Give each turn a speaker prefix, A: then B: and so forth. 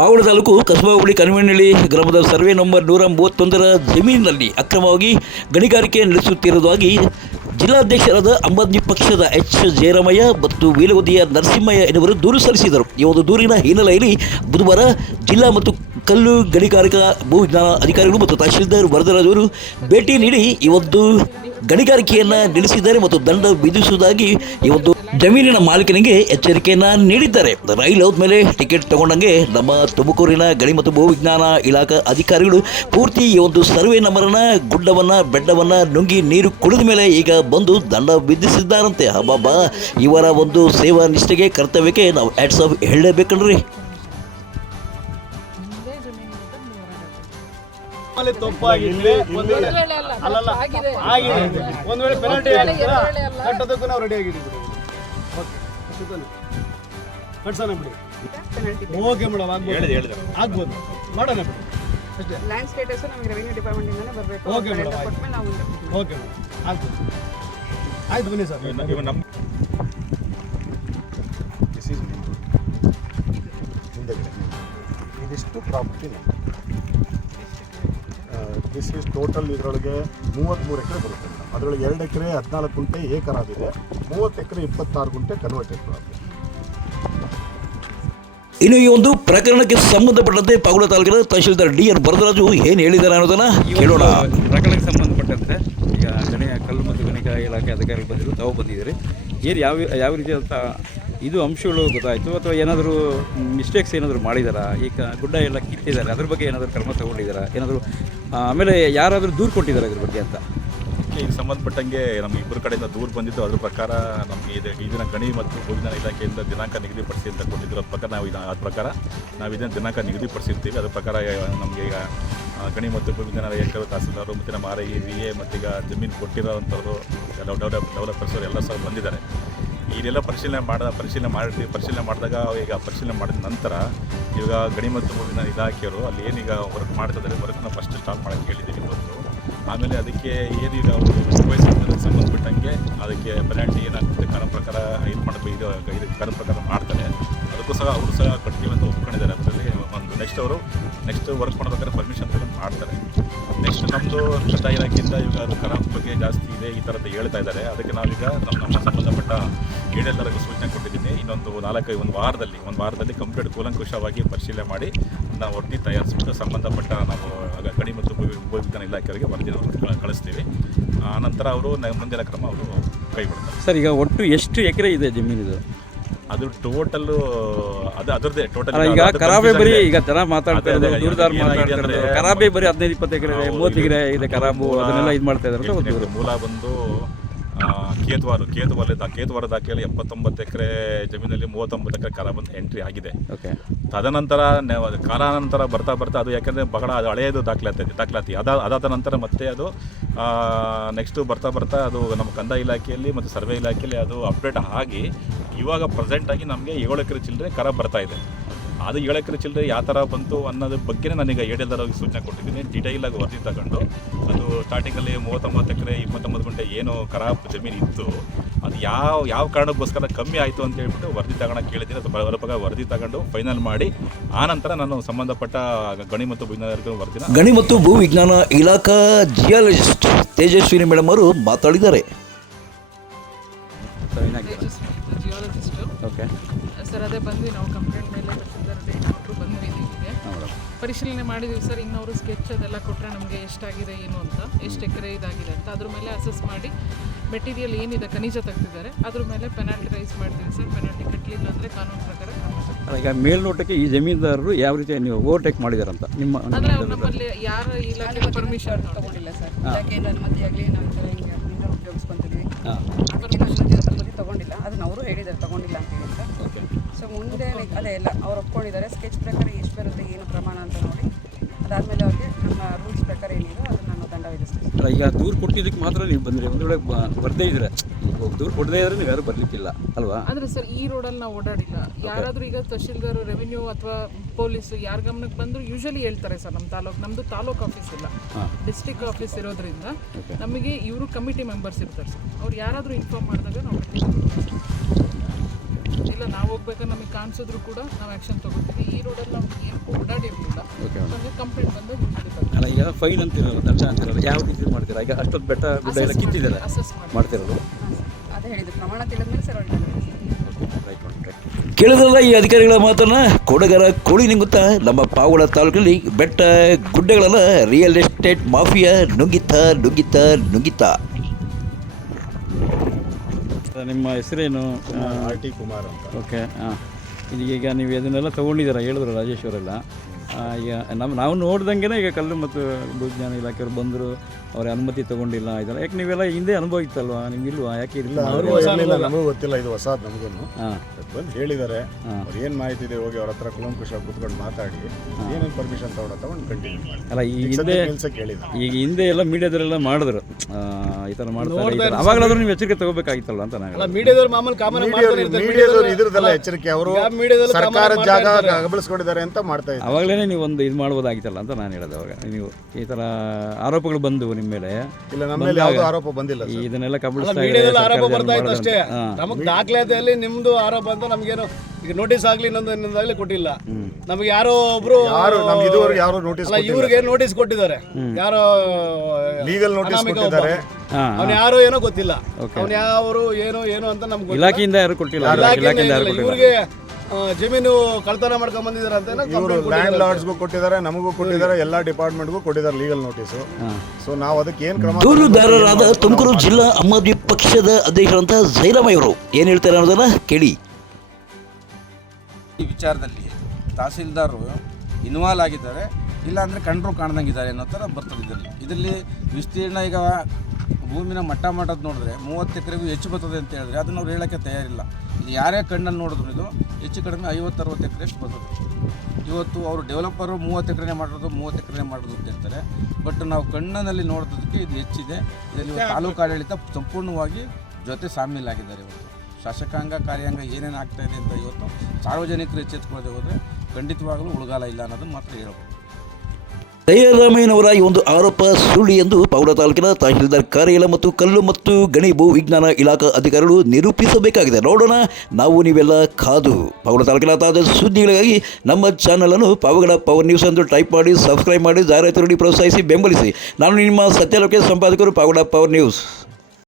A: ಪಾವಡ ತಾಲೂಕು ಕಸಬಾ ಹೋಬಳಿ ಗ್ರಾಮದ survey number ನೂರ ಮೂವತ್ತೊಂದರ ಜಮೀನಿನಲ್ಲಿ ಅಕ್ರಮವಾಗಿ ಗಣಿಗಾರಿಕೆ ನಡೆಸುತ್ತಿರುವುದಾಗಿ ಜಿಲ್ಲಾಧ್ಯಕ್ಷರಾದ ಅಂಬಾದ್ನಿ ಪಕ್ಷದ ಎಚ್ ಜಯರಾಮಯ್ಯ ಮತ್ತು ವೀಲವದಿಯ ನರಸಿಂಹಯ್ಯ ಎನ್ನುವರು ದೂರು ಸಲ್ಲಿಸಿದರು. ಈ ಒಂದು ದೂರಿನ ಹಿನ್ನೆಲೆಯಲ್ಲಿ ಬುಧವಾರ ಜಿಲ್ಲಾ ಮತ್ತು ಕಲ್ಲು ಗಣಿಗಾರಿಕಾ ಭೂವಿಜ್ಞಾನ ಅಧಿಕಾರಿಗಳು ಮತ್ತು ತಹಶೀಲ್ದಾರ್ ವರದರಾಜ್ ಅವರು ಭೇಟಿ ನೀಡಿ ಈ ಒಂದು ಗಣಿಗಾರಿಕೆಯನ್ನು ನಿಲ್ಲಿಸಿದ್ದಾರೆ ಮತ್ತು ದಂಡ ವಿಧಿಸುವುದಾಗಿ ಈ ಒಂದು ಜಮೀನಿನ ಮಾಲೀಕನಿಗೆ ಎಚ್ಚರಿಕೆಯನ್ನ ನೀಡಿದ್ದಾರೆ. ರೈಲು ಹೌದ್ ಮೇಲೆ ಟಿಕೆಟ್ ತಗೊಂಡಂಗೆ ನಮ್ಮ ತುಮಕೂರಿನ ಗಣಿ ಮತ್ತು ಭೂವಿಜ್ಞಾನ ಇಲಾಖಾ ಅಧಿಕಾರಿಗಳು ಪೂರ್ತಿ ಈ ಒಂದು ಸರ್ವೆ ನಂಬರನ್ನ, ಗುಡ್ಡವನ್ನ ಬೆಡ್ಡವನ್ನ ನುಂಗಿ ನೀರು ಕುಡಿದ ಮೇಲೆ ಈಗ ಬಂದು ದಂಡ ವಿಧಿಸಿದ್ದಾರಂತೆ. ಅಬ್ಬಾಬಾ ಇವರ ಒಂದು ಸೇವಾ ನಿಷ್ಠೆಗೆ ಕರ್ತವ್ಯಕ್ಕೆ ನಾವು ಆಟ್ಸ್ ಆಫ್ ಹೇಳಲೇಬೇಕನ್ರಿ
B: ಅಲ್ಲಿ ತಪ್ಪಾಗಿದ್ರೆ ಅಲ್ಲಲ್ಲ
C: ಆಗಿದೆ.
B: ಆಗಿದೆ ಒಂದ್ ವೇಳೆ ಪೆನಾಲ್ಟಿ. ಕಟ್ಟೋದಕ್ಕೂ ನಾವು ರೆಡಿ ಆಗಿದ್ದೀವಿ ಕಟ್ಸೋಣ ಬಿಡಿ ಓಕೆ ಮೇಡಮ್ ಆಗ್ಬೋದು ಆಗ್ಬೋದು ಮಾಡೋಣ ಬಿಡಿ ಅಷ್ಟೇ
C: ಲ್ಯಾಂಡ್ ಸ್ಟೇಟಸ್ ನಮಗೆ ರೆವಿನ್ಯೂ ಡಿಪಾರ್ಟ್ಮೆಂಟ್ ಇಂದಾನೆ ಬರಬೇಕು ಓಕೆ ಮುಂದೆ
B: ಓಕೆ ಮೇಡಮ್ ಆಗ್ಬೋದು ಆಯ್ತು ಬನ್ನಿ ಸರ್
D: ಈಸ್ ಇದಿಷ್ಟು ಪ್ರಾಪರ್ಟಿ ದಿಸ್ ಈಸ್ ಟೋಟಲ್ ಇದರೊಳಗೆ ಮೂವತ್ತ್ಮೂರು ಎಕರೆ ಬರುತ್ತೆ. ಅದರೊಳಗೆ ಎರಡು ಎಕರೆ ಹದಿನಾಲ್ಕು ಗುಂಟೆ ಏಕರಾದಿದೆ ಮೂವತ್ತು ಎಕರೆ ಇಪ್ಪತ್ತಾರು ಗುಂಟೆ ಕನ್ವರ್ಟೆಡ್ ಪ್ರಾಪರ್ಟಿ
A: ಇನ್ನು ಈ ಒಂದು ಪ್ರಕರಣಕ್ಕೆ ಸಂಬಂಧಪಟ್ಟಂತೆ ಪಗುಳ ತಾಲೂಕಿನ ತಹಶೀಲ್ದಾರ್ ಡಿ ಎನ್ ವರದರಾಜು ಏನು ಹೇಳಿದ್ದಾರೆ ಅನ್ನೋದನ್ನ ಕೇಳೋಣ.
E: ಪ್ರಕರಣಕ್ಕೆ ಸಂಬಂಧಪಟ್ಟಂತೆ ಈಗ ಗಣಿ ಕಲ್ಲು ಮತ್ತು ಗಣಿಕಾ ಇಲಾಖೆ ಅಧಿಕಾರಿಗಳು ಬಂದಿದ್ದರು ತಾವು ಬಂದಿದ್ದೀರಿ. ಏನು ಯಾವ ಯಾವ ರೀತಿಯಾದಂಥ ಇದು ಅಂಶಗಳು ಗೊತ್ತಾಯಿತು ಅಥವಾ ಏನಾದರೂ ಮಿಸ್ಟೇಕ್ಸ್ ಏನಾದರೂ ಮಾಡಿದಾರಾ? ಈಗ ಗುಡ್ಡ ಎಲ್ಲ ಕಿತ್ತಿದ್ದಾರೆ. ಅದ್ರ ಬಗ್ಗೆ ಏನಾದರೂ ಕ್ರಮ ತಗೊಂಡಿದ್ದಾರಾ ಏನಾದರೂ ಆಮೇಲೆ ಯಾರಾದರೂ ದೂರು ಕೊಟ್ಟಿದ್ದಾರೆ ಅದ್ರ ಬಗ್ಗೆ ಅಂತ?
F: ಈಗ ಸಂಬಂಧಪಟ್ಟಂಗೆ ನಮ್ಮ ಇಬ್ಬರು ಕಡೆಯಿಂದ ದೂರು ಬಂದಿದ್ದು ಅದ್ರ ಪ್ರಕಾರ ನಮಗೆ ಇದೆ. ಈ ದಿನ ಗಣಿ ಮತ್ತು ಭೂವಿಜ್ಞಾನ ಇಲಾಖೆಯಿಂದ ದಿನಾಂಕ ನಿಗದಿಪಡಿಸಿ ಅಂತ ಕೊಟ್ಟಿದ್ರು. ಪ್ರಕಾರ ನಾವು ಇದನ್ನ ಅದ್ರ ಪ್ರಕಾರ ನಾವು ಇದನ್ನು ದಿನಾಂಕ ನಿಗದಿಪಡಿಸಿರ್ತೀವಿ. ಅದ್ರ ಪ್ರಕಾರ ನಮಗೆ ಈಗ ಗಣಿ ಮತ್ತು ಭೂವಿಜ್ಞಾನ ಇಲಾಖೆ ತಹಸೀಲ್ದಾರು ಮತ್ತು ನಮ್ಮ ಆರ್ ಐ ವಿ ಎ ಮತ್ತು ಈಗ ಜಮೀನು ಕೊಟ್ಟಿರೋವಂಥವ್ರು ಡೆವಲಪ್ ಡೆವಲಪರ್ಸ್ ಎಲ್ಲ ಸಹ ಬಂದಿದ್ದಾರೆ. ಇದೆಲ್ಲ ಪರಿಶೀಲನೆ ಮಾಡಿದ ಪರಿಶೀಲನೆ ಮಾಡಿರ್ತೀವಿ ಪರಿಶೀಲನೆ ಮಾಡಿದಾಗ ಈಗ ಪರಿಶೀಲನೆ ಮಾಡಿದ ನಂತರ ಈಗ ಗಣಿ ಮತ್ತು ಹೂವಿನ ಇಲಾಖೆಯವರು ಅಲ್ಲಿ ಏನೀಗ ವರ್ಕ್ ಮಾಡ್ತಿದ್ದಾರೆ ವರ್ಕ್ನ ಫಸ್ಟ್ ಸ್ಟಾಪ್ ಮಾಡೋಕ್ಕೆ ಹೇಳಿದ್ದೀವಿ ಇವತ್ತು ಆಮೇಲೆ ಅದಕ್ಕೆ ಏನೀಗ ಅವರು ಸಂಬಂಧಪಟ್ಟಂಗೆ ಅದಕ್ಕೆ ಪೆನಾಲ್ಟಿ ಏನಾಗುತ್ತೆ ಕಾನೂನು ಪ್ರಕಾರ ಇದು ಮಾಡಬೇಕು ಇದು ಕಾನೂನು ಪ್ರಕಾರ ಮಾಡ್ತಾರೆ ಅದಕ್ಕೂ ಸಹ ಅವರು ಸಹ ಕಟ್ತೀವಿ ಅಂತ ಒಪ್ಕೊಂಡಿದ್ದಾರೆ. ನೆಕ್ಸ್ಟ್ ಅವರು ನೆಕ್ಸ್ಟ್ ವರ್ಕ್ ಮಾಡ್ಬೇಕಾದ್ರೆ ಪರ್ಮಿಷನ್ ತಗೊಂಡು ಮಾಡ್ತಾರೆ. ನೆಕ್ಸ್ಟ್ ನಮ್ಮದು ಕಷ್ಟ ಇಲಾಖೆಯಿಂದ ಈಗ ಅದು ಕರಾಮ್ ಬಗ್ಗೆ ಜಾಸ್ತಿ ಇದೆ ಈ ಥರದ್ದು ಹೇಳ್ತಾ ಇದ್ದಾರೆ. ಅದಕ್ಕೆ ನಾವೀಗ ನಮ್ಮ ನಮ್ಮ ಸಂಬಂಧಪಟ್ಟ ಏಳೆಲ್ಲರಿಗೂ ಸೂಚನೆ ಕೊಟ್ಟಿದ್ದೀನಿ. ಇನ್ನೊಂದು ನಾಲ್ಕೈದು ಒಂದು ವಾರದಲ್ಲಿ ಒಂದು ವಾರದಲ್ಲಿ ಕಂಪ್ಲೀಟ್ ಕೂಲಂಕುಷವಾಗಿ ಪರಿಶೀಲನೆ ಮಾಡಿ, ನಾವು ವರದಿ ತಯಾರಿಸ್ಬಿಟ್ಟು ಸಂಬಂಧಪಟ್ಟ ನಾವು ಗಣಿ ಮತ್ತು ಭೂವಿಜ್ಞಾನ ಇಲಾಖೆಯವರಿಗೆ ವರದಿ ಕಳಿಸ್ತೀವಿ. ಆನಂತರ ನಂತರ ಅವರು ಮುಂದಿನ ಕ್ರಮ ಅವರು ಕೈಗೊಳ್ತಾರೆ.
E: ಸರ್, ಈಗ ಒಟ್ಟು ಎಷ್ಟು ಎಕರೆ ಇದೆ ಜಮೀನಿದು?
F: ಅದು ಟೋಟಲ್ ಅದು ಅದರದ್ದೇ ಟೋಟಲ್
E: ಈಗ ಕರಾಬೆ ಬರೀ ಈಗ ಜನ ಮಾತಾಡ್ತಾ ಇದ್ದಾರೆ ದೂರದಾರ್
F: ಏನಾಗಿದೆ
E: ಮಾತಾಡ್ತಾ
F: ಅಂದ್ರೆ-
E: ಇರೋದು. ಕರಾಬೆ ಬರೀ ಹದಿನೈದು ಇಪ್ಪತ್ತು ಎಕರೆ ಮೂವತ್ತು ಎಕರೆ ಇದೆ ಕರಾಬು ಅದನ್ನೆಲ್ಲ ಇದು ಮಾಡ್ತಾ ಇದ್ದಾರೆ.
F: ಮೂಲ ಬಂದು ಕೇತುವಾರು ಕೇತುವಾರದ ಕೇತುವಾರ ದಾಖಲೆಯಲ್ಲಿ ಎಪ್ಪತ್ತೊಂಬತ್ತು ಎಕರೆ ಜಮೀನಲ್ಲಿ ಮೂವತ್ತೊಂಬತ್ತು ಎಕರೆ ಕರ ಬಂದು ಎಂಟ್ರಿ ಆಗಿದೆ. ತದನಂತರ ಕಾಲಾನಂತರ ಬರ್ತಾ ಬರ್ತಾ ಅದು ಯಾಕಂದರೆ ಬಹಳ ಅದು ಹಳೆಯದು ದಾಖಲಾತಿ ದಾಖಲಾತಿ. ಅದ ಅದಾದ ನಂತರ ಮತ್ತೆ ಅದು ನೆಕ್ಸ್ಟು ಬರ್ತಾ ಬರ್ತಾ ಅದು ನಮ್ಮ ಕಂದಾಯ ಇಲಾಖೆಯಲ್ಲಿ ಮತ್ತು ಸರ್ವೆ ಇಲಾಖೆಯಲ್ಲಿ ಅದು ಅಪ್ಡೇಟ್ ಆಗಿ ಇವಾಗ ಪ್ರೆಸೆಂಟಾಗಿ ನಮಗೆ ಏಳು ಚಿಲ್ಲರೆ ಕರ ಬರ್ತಾ ಇದೆ. ಅದು ಏಳು ಚಿಲ್ಲರೆ ಯಾವ ಥರ ಬಂತು ಅನ್ನೋದ್ರ ಬಗ್ಗೆ ನನಗೆ ಏಡೆಲ್ಲರಿಗೆ ಸೂಚನೆ ಕೊಟ್ಟಿದ್ದೀನಿ. ಡಿಟೈಲಾಗಿ ವರದಿ ತಗೊಂಡು, ಅದು ಸ್ಟಾರ್ಟಿಂಗಲ್ಲಿ ಮೂವತ್ತೊಂಬತ್ತು ಎಕರೆ, ಇಪ್ಪತ್ತೊಂಬತ್ತು ಗಂಟೆ ಏನು ಕರ ಜಮೀನು ಇತ್ತು. ಅದು ಯಾವ ಯಾವ ಕಾರಣಕ್ಕೋಸ್ಕರ ಕಮ್ಮಿ ಆಯಿತು ಅಂತ ಹೇಳ್ಬಿಟ್ಟು ವರದಿ ತಗೊಳಕ್ಕೆ ಕೇಳಿದ್ದೀನಿ. ಅದು ಪ್ರಕಾರ ವರದಿ ತಗೊಂಡು ಫೈನಲ್ ಮಾಡಿ ಆನಂತರ ನಾನು ಸಂಬಂಧಪಟ್ಟ ಗಣಿ ಮತ್ತು ವಿಜ್ಞಾನ ವರದಿನ
A: ಗಣಿ ಮತ್ತು ಭೂ ವಿಜ್ಞಾನ ಇಲಾಖಾ ಜಿಯಾಲಜಿಸ್ಟ್ ತೇಜಸ್ವಿನಿ ಮೇಡಮ್ ಅವರು ಮಾತಾಡಿದ್ದಾರೆ.
E: ಓಕೆ.
C: ಸರ್ ಅದೇ ಬಂದ್ವಿ ನಾವು ಕಂಪ್ಲೇಂಟ್ ಮೇಲೆ ತಹಸೀಲ್ದಾರ್ ಡೇಟ್ ಬಂದ್ವಿ ಇಲ್ಲಿಗೆ. ಪರಿಶೀಲನೆ ಮಾಡಿದ್ದೀವಿ ಸರ್ ಇನ್ನು ಅವರು ಸ್ಕೆಚ್ ಅದೆಲ್ಲ ಕೊಟ್ಟರೆ ನಮಗೆ ಎಷ್ಟಾಗಿದೆ ಏನು ಅಂತ ಎಷ್ಟು ಎಕರೆ ಇದಾಗಿದೆ ಅಂತ. ಅದ್ರ ಮೇಲೆ ಅಸೆಸ್ ಮಾಡಿ ಮೆಟೀರಿಯಲ್ ಏನಿದೆ ಖನಿಜ ತೆಗ್ದಿದ್ದಾರೆ. ಅದ್ರ ಮೇಲೆ ಪೆನಾಲ್ಟಿ ರೈಸ್ ಮಾಡ್ತೀವಿ ಸರ್. ಪೆನಾಲ್ಟಿ ಕಟ್ಟಲಿಲ್ಲ ಅಂದರೆ ಕಾನೂನು ಪ್ರಕಾರ
E: ಈಗ ಮೇಲ್ನೋಟಕ್ಕೆ ಈ ಜಮೀನ್ದಾರರು ಯಾವ ರೀತಿ ನೀವು ಓವರ್ಟೇಕ್ ಮಾಡಿದಾರಂತ? ನಿಮ್ಮ
C: ಅಂದ್ರೆ ಅವ್ರು ನಮ್ಮಲ್ಲಿ ಯಾರ ಇಲಾಖೆ ಪರ್ಮಿಷನ್
G: ತಗೊಂಡಿಲ್ಲ ಸರ್. ಇಲಾಖೆಯಿಂದ ಅನುಮತಿ ಆಗಲಿ ನಮ್ಮ ಉಪಯೋಗಿಸ್ಕೊಂತೀವಿ
E: ಹಾಂ
G: ಅದಕ್ಕೆ ಅನುಮತಿ ಅನುಮತಿ ತಗೊಂಡಿಲ್ಲ ಅದನ್ನ ಅವರು ಹೇಳಿದ್ದಾರೆ ತಗೊಂಡಿಲ್ಲ ಅಂತ ಹೇಳಿ ಸೊ ಮುಂದೆ ಅದೇ ಎಲ್ಲ ಅವ್ರು ಒಪ್ಕೊಂಡಿದ್ದಾರೆ. ಸ್ಕೆಚ್ ಪ್ರಕಾರ ಎಷ್ಟು ಬರುತ್ತೆ ಏನು ಪ್ರಮಾಣ ಅಂತ ನೋಡಿ. ಅದಾದಮೇಲೆ ಅವ್ರಿಗೆ ನಮ್ಮ ರೂಲ್ಸ್ ಪ್ರಕಾರ ಏನಿದೆ ಅದನ್ನು ನಾನು ದಂಡ ವಿಧಿಸ್ತೀವಿ.
E: ಅಲ್ಲ ಈಗ ದೂರು ಕೊಟ್ಟಿದ್ದಕ್ಕೆ ಮಾತ್ರ ನೀವು ಬಂದ್ರೆ. ಒಂದು ವೇಳೆ ಬರ್ದೇ ಇದ್ರೆ ದೂರು ಕೊಡದೇ ಇದ್ರೆ ನೀವು ಯಾರು ಬರ್ಲಿಕ್ಕಿಲ್ಲ ಅಲ್ವಾ?
C: ಅಂದ್ರೆ ಸರ್ ಈ ರೋಡಲ್ಲಿ ನಾವು ಓಡಾಡಿಲ್ಲ ಯಾರಾದ್ರೂ ಈಗ ತಹಶೀಲ್ದಾರ್ ರೆವಿನ್ಯೂ ಅಥವಾ ಪೊಲೀಸ್ ಯಾರ ಗಮನಕ್ಕೆ ಬಂದ್ರು ಯೂಶಲಿ ಹೇಳ್ತಾರೆ ಸರ್ ನಮ್ಮ ತಾಲೂಕ್. ನಮ್ದು ತಾಲೂಕ್ ಆಫೀಸ್ ಇಲ್ಲ.
E: ಡಿಸ್ಟ್ರಿಕ್ಟ್
C: ಡಿಸ್ಟಿಕ್ ಆಫೀಸ್ ಇರೋದ್ರಿಂದ ನಮಗೆ ಇವರು ಕಮಿಟಿ ಮೆಂಬರ್ಸ್ ಇರ್ತಾರೆ ಸರ್. ಅವ್ರು ಯಾರಾದರೂ ಇನ್ಫಾರ್ಮ್ ಮಾಡಿದಾಗ ನಾವು ಇಲ್ಲ ನಾವು ಹೋಗ್ಬೇಕಾದ್ರೆ ನಮಗೆ ಕಾಣಿಸಿದ್ರು ಕೂಡ ನಾವು ಆ್ಯಕ್ಷನ್ ತಗೋತೀವಿ. ಈ ರೋಡಲ್ಲಿ ನಾವು ಏನು ಓಡಾಡಿರಲಿಲ್ಲ. ನಮಗೆ ಕಂಪ್ಲೇಂಟ್ ಬಂದು
E: ಅಲ್ಲ ಈಗ ಫೈನ್ ಅಂತಿರಲ್ಲ ದಂಡ ಅಂತಿರಲ್ಲ ಯಾವ ರೀತಿ ಮಾಡ್ತೀರಾ? ಈಗ ಅಷ್ಟೊಂದು ಬೆಟ್ಟ ಗುಡ್ಡ ಎಲ್ಲ ಕಿತ್ತಿದ್ದಾರೆ. ಮಾಡ್ತಿರೋದು.
G: ಪ್ರಮಾಣ ತಿಳಿದ್ಮೇಲೆ ಸರ್
A: ಕೇಳಿದ್ರಲ್ಲ ಈ ಅಧಿಕಾರಿಗಳ ಮಾತನ್ನ? ಕೊಡಗರ ಕೋಳಿ ನಿಂಗುತ್ತ ನಮ್ಮ ಪಾವಗಡ ತಾಲೂಕಲ್ಲಿ ಬೆಟ್ಟ ಗುಡ್ಡಗಳೆಲ್ಲ ರಿಯಲ್ ಎಸ್ಟೇಟ್ ಮಾಫಿಯಾ ನುಗ್ಗಿತ್ತ ನುಗ್ಗಿತ್ತ ನುಗ್ಗಿತ್ತ
E: ನಿಮ್ಮ ಹೆಸರೇನು?
D: ಆರ್ ಟಿ ಕುಮಾರ್ ಅಂತ.
E: ಓಕೆ ಹಾಂ ಇದೀಗ ನೀವು ಇದನ್ನೆಲ್ಲ ತೊಗೊಂಡಿದ್ದೀರಾ? ಹೇಳಿದ್ರು ರಾಜೇಶ್ ಅವರೆಲ್ಲ ಆ, ಈಗ ನಮ್ಮ ನಾವು ನೋಡ್ದಂಗೆ ಈಗ ಕಲ್ಲು ಮತ್ತು ಭೂಜ್ಞಾನ ಇಲಾಖೆಯವರು ಬಂದರು ಅವ್ರ ಅನುಮತಿ ತೊಗೊಂಡಿಲ್ಲ ಇದೆಲ್ಲ ಯಾಕೆ ನೀವೆಲ್ಲ ಹಿಂದೆ ಅನುಭವ ಇತ್ತಲ್ವಾ ನಿಮ್ಗಿಲ್ವಾ ಯಾಕೆ
D: ಇಲ್ಲ ನಮಗೂ ಗೊತ್ತಿಲ್ಲ ಇದು ಹೊಸ
E: ನಮಗೇನು.
D: ಬಂದು ಹೇಳಿದ್ದಾರೆ ಅವ್ರು ಏನು ಮಾಹಿತಿ ಇದೆ ಹೋಗಿ ಅವ್ರ ಹತ್ರ ಕುಲಂಕುಷ ಕೂತ್ಕೊಂಡು ಮಾತಾಡಿ ಏನೇನು ಪರ್ಮಿಷನ್ ತಗೊಂಡು ತಗೊಂಡು ಕಂಟಿನ್ಯೂ ಮಾಡಿ.
E: ಅಲ್ಲ ಈ ಹಿಂದೆ ಈಗ ಹಿಂದೆ ಎಲ್ಲ ಮೀಡಿಯಾದವರೆಲ್ಲ ಮಾಡಿದ್ರು. ಆ, ಈ ಥರ ಮಾಡ್ತಾರೆ ಥರ ಅವಾಗಲಾದ್ರೂ ನೀವು ಎಚ್ಚರಿಕೆ ತಗೋಬೇಕಾಗಿತ್ತಲ್ಲ ಅಂತ ನಾನು
B: ಅಲ್ಲ ಮೀಡಿಯಾದವ್ರು ಮಾಮೂಲಿ ಕಾಮನ್
D: ಮೀಡಿಯಾದವ್ರು ಇದ್ರದೆಲ್ಲ ಎಚ್ಚರಿಕೆ. ಅವರು ಸರ್ಕಾರ ಜಾಗ
B: ಮಾಡ್ತಾ
D: ಕಬಳಿಸ್ಕೊಂಡಿದ್ದಾರೆ ಅಂತ ಮಾಡ್ತಾ ಇದ್ದಾರೆ.
E: ಅವಾಗಲೇ ನೀವು ಒಂದು ಇದು ಮಾಡ್ಬೋದಾಗಿತ್ತಲ್ಲ ಅಂತ ನಾನು ಹೇಳೋದು ಅವಾಗ. ನೀವು ಈ ತರ ಆರೋಪಗಳು ಬಂದವು ನಿಮ್ಮ ಮೇಲೆ.
D: ಇಲ್ಲ ನಮ್ಮ ಮೇಲೆ ಯಾವುದೂ ಆರೋಪ ಬಂದಿಲ್ಲ
E: ಈ ಇದನ್ನೆಲ್ಲ ಕಬಳಿಸ್ತಾ ಇದೆ
B: ಮೀಡಿಯಾದಲ್ಲಿ ಆರೋಪ
E: ಸರ್ಕಾರ
B: ಬರ್ತಾ ಇತ್ತು ಅಷ್ಟೇ.
E: ಹಾಂ.
B: ನಮಗೆ ದಾಖಲಾತಿಯಲ್ಲಿ ನಿಮ್ದು ಆರೋಪ ಅಂತ ನಮ್ಗೇನು ಈಗ ನೋಟಿಸ್ ಆಗ್ಲಿ ಇನ್ನೊಂದು ಇನ್ನೊಂದಾಗ್ಲಿ ಕೊಟ್ಟಿಲ್ಲ. ನಮಗೆ ಯಾರೋ ಒಬ್ರು
D: ಯಾರು ನಮ್ಗೆ ಇದುವರೆಗೂ ಯಾರು ನೋಟಿಸ್
B: ಅಲ್ಲ ಇವ್ರಿಗೆ ನೋಟಿಸ್ ಕೊಟ್ಟಿದ್ದಾರೆ. ಯಾರೋ
D: ಲೀಗಲ್ ನೋಟಿಸ್ ಕೊಟ್ಟಿದ್ದಾರೆ.
E: ಹಾಂ
B: ಅವ್ನು ಯಾರೋ ಏನೋ ಗೊತ್ತಿಲ್ಲ. ಅವ್ನು ಯಾವರು ಏನು ಏನು ಅಂತ ನಮ್ಗೆ ಗೊತ್ತಿಲ್ಲ.
E: ಇಲಾಖೆಯಿಂದ ಯಾರು ಕೊಟ್ಟಿಲ್ಲ?
B: ಇಲಾಖೆಯಿಂದ
E: ಯಾರು ಕೊಟ್ಟಿಲ್ಲ?
B: ಇವ್ರಿಗೆ ಜಮೀನು ಕಳ್ತನ ಮಾಡ್ಕೊಂಡ್ ಬಂದಿದ್ದಾರೆ ಅಂತ
D: ಇವರು ಲ್ಯಾಂಡ್
B: ಕೊಟ್ಟಿದ್ದಾರೆ.
D: ಲಾರ್ಡ್ಸ್ಗೂ ಕೊಟ್ಟಿದ್ದಾರೆ ನಮಗೂ ಕೊಟ್ಟಿದ್ದಾರೆ ಎಲ್ಲ ಡಿಪಾರ್ಟ್ಮೆಂಟ್ಗೂ ಕೊಟ್ಟಿದ್ದಾರೆ ಲೀಗಲ್ ನೋಟಿಸ್ ಸೊ ನಾವು ಅದಕ್ಕೆ ಏನು ಕ್ರಮ
A: ದೂರುದಾರರಾದ ತುಮಕೂರು ಜಿಲ್ಲಾ ಆಮ್ ಆದ್ಮಿ ಪಕ್ಷದ ಅಧ್ಯಕ್ಷರಂತ ಜೈರಾಮಯ್ಯವರು ಏನು ಹೇಳ್ತಾರೆ ಅನ್ನೋದನ್ನ ಕೇಳಿ.
H: ಈ ವಿಚಾರದಲ್ಲಿ ತಹಸೀಲ್ದಾರರು ಇನ್ವಾಲ್ವ್ ಆಗಿದ್ದಾರೆ ಇಲ್ಲಾಂದರೆ ಕಂಡ್ರು ಕಾಣ್ದಂಗಿದ್ದಾರೆ ಅನ್ನೋ ಥರ ಬರ್ತದೆ ಇದರಲ್ಲಿ ಇದರಲ್ಲಿ ವಿಸ್ತೀರ್ಣ ಈಗ ಭೂಮಿನ ಮಟ್ಟ ಮಾಡೋದು ನೋಡಿದ್ರೆ ಮೂವತ್ತು ಎಕರೆಗೂ ಹೆಚ್ಚು ಬರ್ತದೆ ಅಂತ ಹೇಳಿದ್ರೆ ಅದನ್ನು ಅವ್ರು ಹೇಳೋಕ್ಕೆ ತಯಾರಿಲ್ಲ. ಇದು ಯಾರೇ ಕಣ್ಣಲ್ಲಿ ನೋಡಿದ್ರು ಇದು ಹೆಚ್ಚು ಕಡಿಮೆ ಐವತ್ತು ಅರವತ್ತು ಎಕರೆ ಅಷ್ಟು ಬರ್ತದೆ. ಇವತ್ತು ಅವರು ಡೆವಲಪರು ಮೂವತ್ತು ಎಕರೆನೇ ಮಾಡೋದು ಮೂವತ್ತು ಎಕರೆನೇ ಮಾಡೋದು ಅಂತ ಹೇಳ್ತಾರೆ. ಬಟ್ ನಾವು ಕಣ್ಣಿನಲ್ಲಿ ನೋಡೋದಕ್ಕೆ ಇದು ಹೆಚ್ಚಿದೆ. ಇದರಲ್ಲಿ ತಾಲೂಕು ಆಡಳಿತ ಸಂಪೂರ್ಣವಾಗಿ ಜೊತೆ ಸಾಮೀಲಾಗಿದ್ದಾರೆ ಇವತ್ತು. ಶಾಸಕಾಂಗ ಕಾರ್ಯಾಂಗ ಏನೇನು ಆಗ್ತಾಯಿದೆ ಇದೆ ಅಂತ ಇವತ್ತು ಸಾರ್ವಜನಿಕರು ಎಚ್ಚೆತ್ಕೊಳ್ಳದೆ ಹೋದರೆ ಖಂಡಿತವಾಗಲೂ ಉಳಗಾಲ ಇಲ್ಲ ಅನ್ನೋದನ್ನು ಮಾತ್ರ ಹೇಳ್ಬೋದು.
A: ಜಯರಾಮಯ್ಯನವರ ಈ ಒಂದು ಆರೋಪ ಸುಳ್ಳು ಎಂದು ಪೌಡ ತಾಲೂಕಿನ ತಹಶೀಲ್ದಾರ್ ಕಾರ್ಯಾಲಯ ಮತ್ತು ಕಲ್ಲು ಮತ್ತು ಗಣಿ ಭೂ ವಿಜ್ಞಾನ ಇಲಾಖಾ ಅಧಿಕಾರಿಗಳು ನಿರೂಪಿಸಬೇಕಾಗಿದೆ. ನೋಡೋಣ, ನಾವು ನೀವೆಲ್ಲ ಕಾದು. ಪೌಡ ತಾಲೂಕಿನ ತಾಜಾ ಸುದ್ದಿಗಳಿಗಾಗಿ ನಮ್ಮ ಚಾನಲನ್ನು ಪಾವಗಡ ಪವರ್ ನ್ಯೂಸ್ ಎಂದು ಟೈಪ್ ಮಾಡಿ ಸಬ್ಸ್ಕ್ರೈಬ್ ಮಾಡಿ ಜಾಹೀರಾತು ನೋಡಿ ಪ್ರೋತ್ಸಾಹಿಸಿ, ಬೆಂಬಲಿಸಿ. ನಾನು ನಿಮ್ಮ ಸತ್ಯಲೋಕ ಸಂಪಾದಕರು ಪಾವಗಡ ಪವರ್ ನ್ಯೂಸ್.